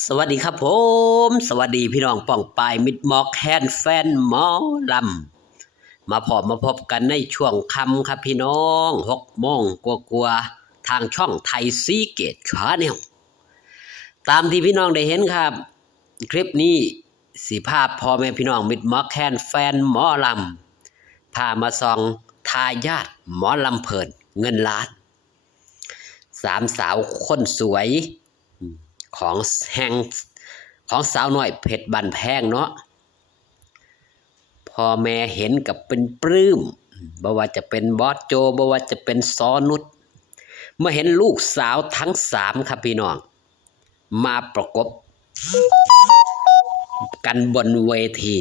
สวัสดีครับผมสวัสดีพี่น้องป้องปายมิดมอแคนแฟนหมอลำมาพบกันในช่วงค่ำครับพี่น้อง6 โมงกว่าทางช่องไทยซีเกตชาแนลตามที่พี่น้องได้เห็นครับคลิปนี้สีภาพพ่อแม่พี่น้องมิดมอแคนแฟนหมอลำพามาส่องทายาทหมอลำเพลินเงินล้าน3 สาวคนสวยของแห่งของสาวน้อยเพชรบันแพงเนาะพ่อแม่เห็นกับเป็นปลื้มบ่ว่าจะเป็นบอสโจบ่ว่าจะเป็นซอนุชเมื่อเห็นลูกสาวทั้ง3ครับพี่น้องมาประกบกันบนเวที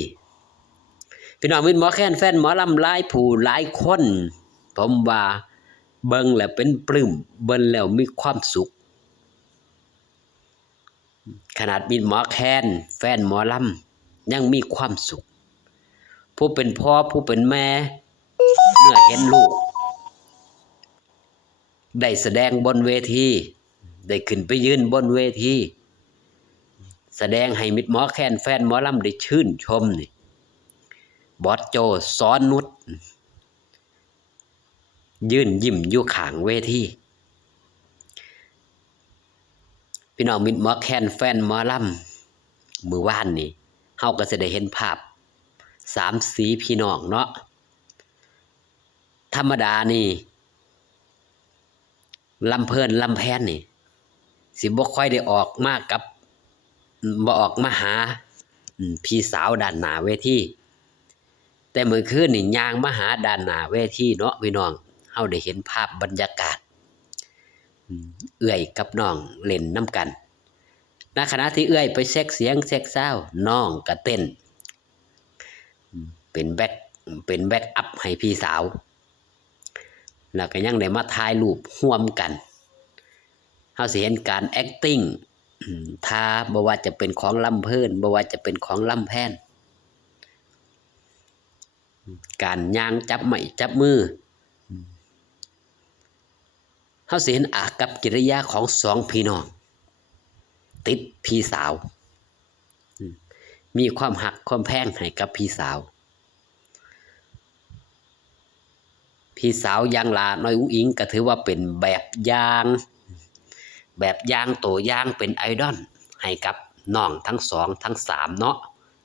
พี่น้องมิตรหมอแค้นแฟนหมอลำหลายผู้หลายคนผมว่าเบิ่งแล้วเป็นปลื้มเบิ่งแล้วมีความสุขขนาดมิตรหมอแค้นแฟนหมอลำยังมีความสุขผู้เป็นพ่อผู้เป็นแม่เมื่อเห็นลูกได้แสดงบนเวทีได้ขึ้นไปยืนบนเวทีแสดงให้มิตรหมอแค้นแฟนหมอลำได้ชื่นชมนี่บอสโจสอนนุชยืนยิ้มอยู่ข้างเวทีพี่น้องมิตรหมอแค้นแฟนหมอลำมื้อวานนี่เฮาก็จะได้เห็นภาพ3 สีพี่น้องเนาะธรรมดานี่ลำเพลินลำแพนนี่สิบ่ค่อยได้ออกมากับบ่ออกมาหาพี่สาวด้านหน้าเวทีแต่มื้อคืนนี่ย่างมาหาด้านหน้าเวทีเนาะพี่น้องเฮาได้เห็นภาพบรรยากาศเอื้อยกับน้องเล่นน้ำกันณขณะที่เอื้อยไปเช็คเสียงเช็คซาวด์น้องก็เต้นเป็นแบ็คอัพให้พี่สาวแล้วก็ยังได้มาถ่ายรูปร่วมกันเฮาสิเห็นการ acting ท่าบ่ว่าจะเป็นของลำเพิ่นบ่ว่าจะเป็นของลำแพนการย่างจับไม้จับมือเฮาสิเห็นอากับกิริยาของ2 พี่น้องติดพี่สาวมีความหักความแพงให้กับพี่สาวอย่างลาน้อยอุ้งอิงก็ถือว่าเป็นแบบอย่างตัวอย่างเป็นไอดอลให้กับน้องทั้ง2ทั้ง3เนาะ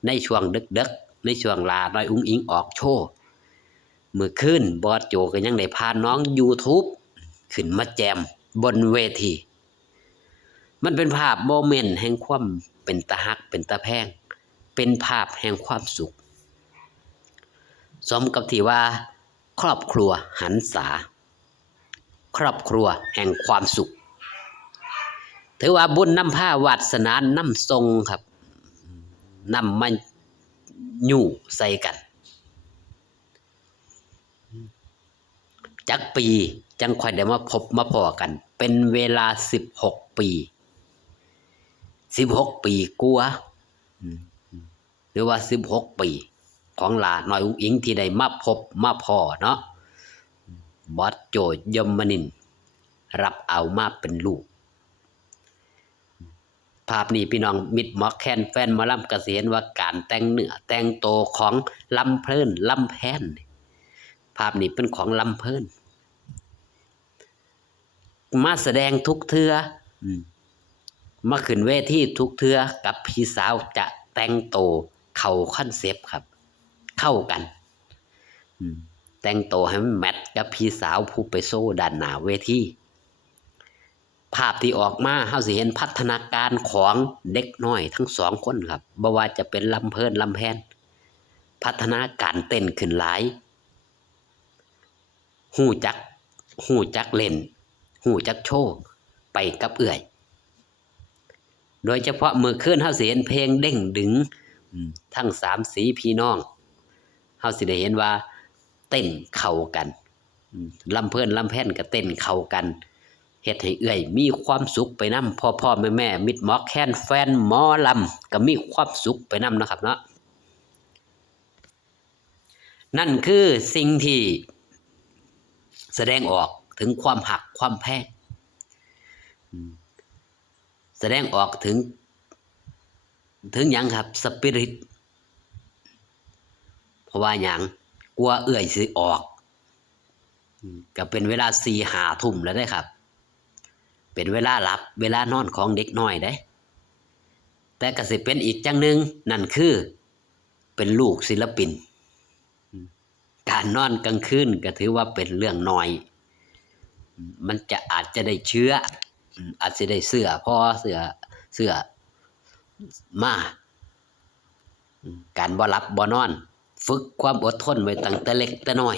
ในช่วงดึกๆในช่วงลาน้อยอุ้งอิงออกโชว์มื้อคืนบอสโจก็ยังได้พาน้อง YouTube ขึ้นมาแจมบนเวทีมันเป็นภาพโมเมนต์แห่งความเป็นตาฮักเป็นตาแพงเป็นภาพแห่งความสุขสมกับที่ว่าครอบครัวหันษาครอบครัวแห่งความสุขถือว่าบุญนำพาวาสนานำทรงครับนำมาอยู่ใส่กันจักปีจังค่อยได้มาพบมาพอกันเป็นเวลา16 ปีกว่าหรือว่า16 ปีของหลาน้อยอุ้งอิงที่ได้มาพบมาพอเนาะบอสโจยมนินทร์รับเอามาเป็นลูกภาพนี้พี่น้องมิตรหมอแคนแฟนหมอลำก็สิเห็นว่าการแต่งเนื้อแต่งโตวของลำเพลินลำแพนภาพนี้เป็นของลำเพลินมาแสดงทุกเทื่อมาขึ้นเวทีทุกเทื่อกับพี่สาวจะแต่งโตวเข้าคอนเซปต์ครับเข้ากันแต่งโตวให้มันแมทกับพี่สาวผู้ไปโซ่ด้านหน้าเวทีภาพที่ออกมาเฮาสิเห็นพัฒนาการของเด็กน้อยทั้ง2 คนครับบ่ว่าจะเป็นลำเพลินลำแพนพัฒนาการเต้นขึ้นหลายฮู้จักเล่นฮู้จักโชว์ไปกับเอื้อยโดยเฉพาะเมื่อคืนเฮาสิเห็นเพลงเด้งดึงทั้ง3 สีพี่น้องเฮาสิได้เห็นว่าเต้นเข้ากันลำเพลินลำแพนก็เต้นเข้ากันเฮ็ดให้เอื้อยมีความสุขไปนำพ่อแม่มิตรหมอแคนแฟนหมอลำก็มีความสุขไปนำนะครับเนาะนั่นคือสิ่งที่แสดงออกถึงความหักความแพงแสดงออกถึง ถึงหยังครับสปิริตเพราะว่าหยังกลัวเอื้อยสิออกก็เป็นเวลา4-5 ทุ่มแล้วเด้ครับเป็นเวลาหลับเวลานอนของเด็กน้อยเด้แต่ก็สิเป็นอีกจังหนึ่งนั่นคือเป็นลูกศิลปินการนอนกลางคืนก็ถือว่าเป็นเรื่องน้อยมันจะอาจจะได้เชื้ออาจจะได้เสื้อพอเสื้อมาการบ่หลับบ่นอนฝึกความอดทนไว้ตั้งแต่เล็กแต่น้อย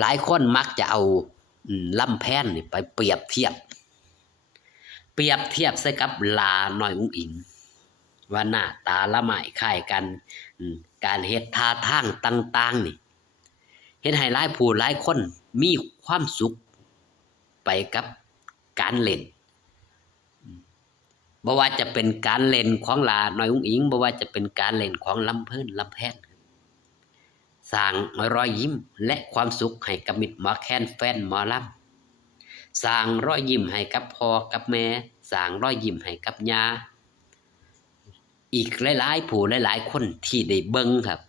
หลายคนมักจะเอาลำแพนนี่ไปเปรียบเทียบใส่กับลาน้อยอุ๋งอิ๋งว่าหน้าตาละไม้คล้ายกันการเฮ็ดท่าทางต่างๆนี่เฮ็ดให้หลายผู้หลายคนมีความสุขไปกับการเล่นบ่ว่าจะเป็นการเล่นของลาน้อยอุ๋งอิ๋งบ่ว่าจะเป็นการเล่นของลำเพิ่นลำแพนสร้างรอยยิ้มและความสุขให้กับมิตรหมอแคนแฟนหมอลำสร้างรอยยิ้มให้กับพ่อกับแม่สร้างรอยยิ้มให้กับย่าอีกหลายๆผู้หลายๆคนที่ได้เบิ่งครับ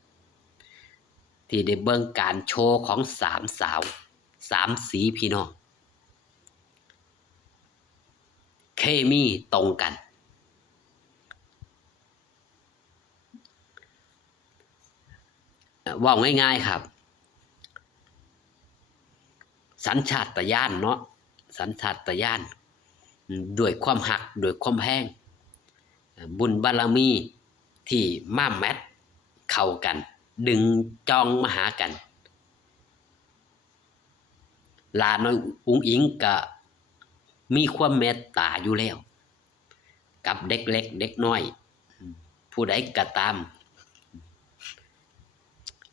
ที่ได้เบิ่งการโชว์ของ3 สาว3 สีพี่น้องเคมีตรงกันว่าง่ายๆครับสัญชาตญาณเนาะสัญชาตญาณด้วยความหักด้วยความแพงบุญบารมีที่มาแมทเข้ากันดึงจองมาหากันลาน้อยอุ๋งอิ๋งก็มีความเมตตาอยู่แล้วกับเด็กเล็กเด็กน้อยผู้ใดก็ตาม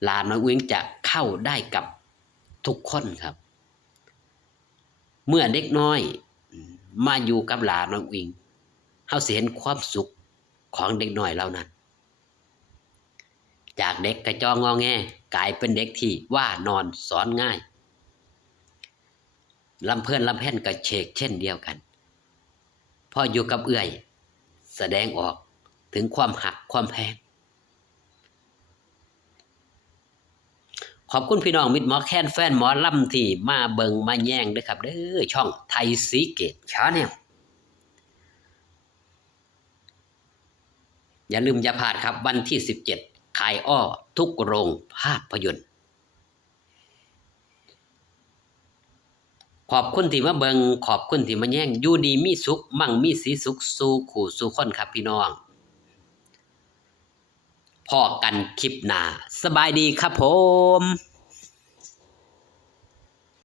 ลาน้อยอุ๋งอิ๋งจะเข้าได้กับทุกคนครับเมื่อเด็กน้อยมาอยู่กับลาน้อยอุ๋งอิ๋งเฮาสิเห็นความสุขของเด็กน้อยเหล่านั้นจากเด็กกระจองงอแงกลายเป็นเด็กที่ว่านอนสอนง่ายลำเพิ่นลำแพ่นก็เชกเช่นเดียวกันพออยู่กับเอื้อยแสดงออกถึงความหักความแพงขอบคุณพี่น้องมิตรหมอแคนแฟนหมอลำที่มาเบิงมาแย่งด้วยครับเด้อช่องไทยสีเกตชาแนลอย่าลืมอย่าพลาดครับวันที่17ขายอ้อทุกโรงภาพยนตร์ขอบคุณที่มาเบิงขอบคุณที่มาแย่งอยู่ดีมีสุขมั่งมีสีสุขสู่ขู่สู่คนครับพี่น้องพอกันคลิปหน้าสบายดีครับผม